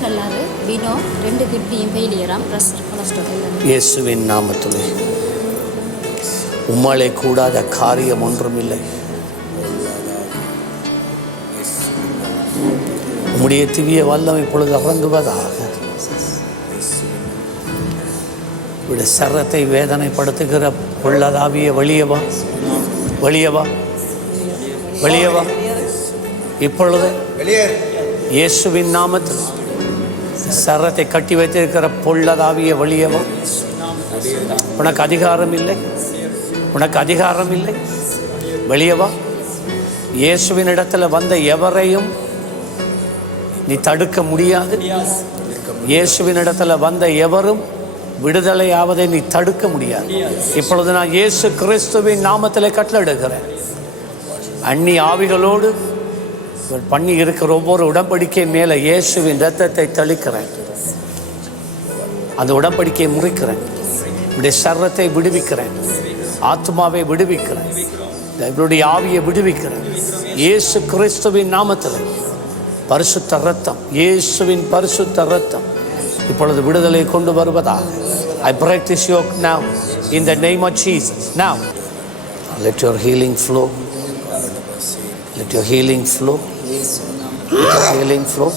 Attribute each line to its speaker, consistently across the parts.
Speaker 1: Kilo ரெண்டு கிட்னியும் ஃபெயிலியராம் pressure cholesterol. எல்லாம்
Speaker 2: இயேசுவின் நாமத்திலே. உம்மாலே கூடாத காரியம் ஒன்றுமில்லை உம்முடைய திவ்ய வல்லம் இப்பொழுது இறங்குவதாக உடைய சரத்தை வேதனைப்படுத்துகிற உள்ளதாவிய வெளியவா வெளியவா வெளியவா இப்பொழுது இயேசுவின் நாமத்தில். சரத்தை கட்டி வைத்திருக்கிற பொள்ளதாவிய வெளியவா உனக்கு அதிகாரம் இல்லை உனக்கு அதிகாரம் இல்லை வெளியவா? இயேசுவின் இடத்துல வந்த எவரையும் நீ தடுக்க முடியாது. இயேசுவின் இடத்துல வந்த எவரும் விடுதலை ஆவதை நீ தடுக்க முடியாது. இப்பொழுது நான் இயேசு கிறிஸ்துவின் நாமத்தில் கட்டளையிடுகிறேன். அந்நி ஆவிகளோடு பண்ணி இருக்கிற ஒவ்வொரு உடன்படிக்கை மேலே இயேசுவின் ரத்தத்தை தெளிக்கிறேன். அந்த உடன்படிக்கையை முறிக்கிறேன். இப்படி சர்வத்தை விடுவிக்கிறேன். ஆத்மாவை விடுவிக்கிறேன். இவருடைய ஆவியை விடுவிக்கிறேன். இயேசு கிறிஸ்துவின் நாமத்தில். பரிசுத்த ரத்தம் இயேசுவின் பரிசுத்த ரத்தம் இப்பொழுது விடுதலை கொண்டு வருவதாக. ஐ பிரேக் திஸ் யோக் நாம் in the name of Jesus. Now. Let your healing let your healing flow. Let your healing flow.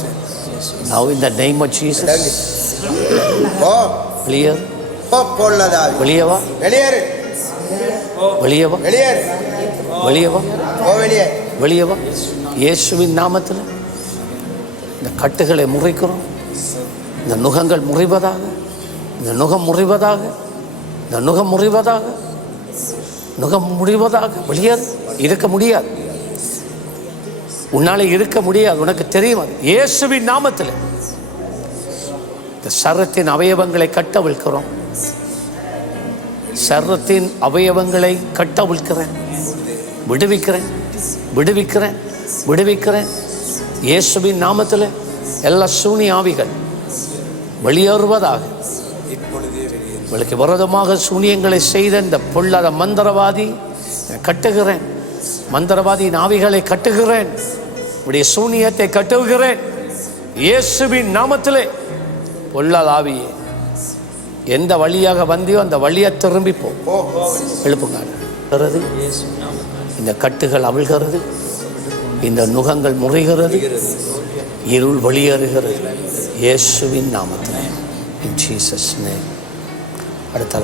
Speaker 2: Now in the name of Jesus.
Speaker 3: போ.
Speaker 2: வெளியே
Speaker 3: போ பொல்லதாவி
Speaker 2: வெளியே வா
Speaker 3: வெளியேறு.
Speaker 2: வெளியே வா
Speaker 3: வெளியேறு.
Speaker 2: வெளியே வா
Speaker 3: போ வெளியே.
Speaker 2: வெளியே வா இயேசுவின் நாமத்தில். இந்த கட்டுகளை முறிக்கிறோம். இந்த நுகங்கள் முறிவதாக. இந்த நுகம் முறிவதாக. இந்த நுகம் முறிவதாக. நுகம் முடிவதாக வெளியேறு இருக்க முடியாது. உன்னால இருக்க முடியாது உனக்கு தெரியும் அது. இயேசுவின் நாமத்தில். இந்த சரத்தின் அவயவங்களை கட்டவிழ்க்கிறோம். சர்வத்தின் அவயவங்களை கட்டவிழ்க்கிறேன். விடுவிக்கிறேன் விடுவிக்கிறேன் விடுவிக்கிறேன். இயேசுவின் நாமத்தில் எல்லா சூனி ஆவிகள் வெளியேறுவதாக. இவளுக்கு விரோதமாக சூனியங்களை செய்த இந்த பொல்லாத மந்திரவாதி கட்டுகிறேன். மந்திரவாதியின் ஆவிகளை கட்டுகிறேன். உடைய சூனியத்தை கட்டுகிறேன். இயேசுவின் நாமத்திலே. பொல்லாத ஆவியே எந்த வழியாக வந்தியோ அந்த வழியை திரும்பி போ. எழுப்புங்க இந்த கட்டுகள் அவிழ்கிறது. இந்த நுகங்கள் முறைகிறது. இருள் வெளியேறுகிறது. இயேசுவின் நாமத்தில். இன் ஜீசஸ் நேம் അടുത്ത